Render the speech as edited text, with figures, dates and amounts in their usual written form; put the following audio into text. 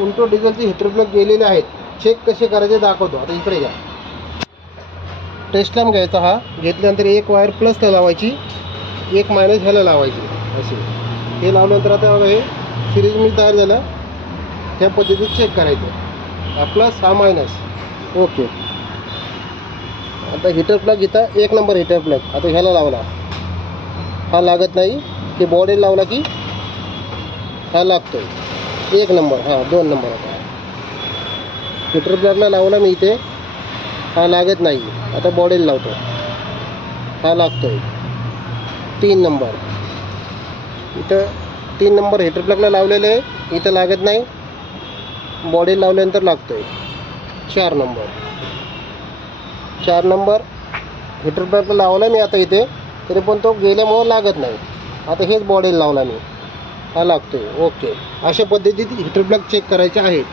उंटो डिझेलचे heater plug गेलेले आहेत. चेक कसे करायचे दाखवतो. आता इकडे घ्या. टेस्ट लॅम्प घ्यायचा. हा घेतल्यानंतर एक वायर प्लसला लावायची, एक मायनस ह्याला लावायची असे. हे लावल्यानंतर आता हे सिरीजमध्ये तयार झालं. त्या पद्धतीत चेक करायचं. हा प्लस हा मायनस. ओके. आता हीटर प्लग इथं 1 नंबर हीटर प्लग. आता ह्याला लावला, हा लागत नाही. ते बॉडी लावला की हा लागतोय. 1 नंबर. हा 2 नंबर. आता हीटर प्लगला लावला मी इथे, हा लागत नाही. आता बॉडीला लावतो, हा लागतोय. 3 नंबर. इथं 3 नंबर हीटर प्लगला लावलेलं आहे, इथं लागत नाही. बॉडीला लावल्यानंतर लागतोय. 4 नंबर. 4 नंबर हीटर प्लगला लावला मी आता इथे, तरी पण तो गेल्यामुळं लागत नाही. आता हेच बॉडीला लावला मी, हा लागतोय. ओके. अशा पद्धतीत हीटर प्लग चेक करायचे आहेत.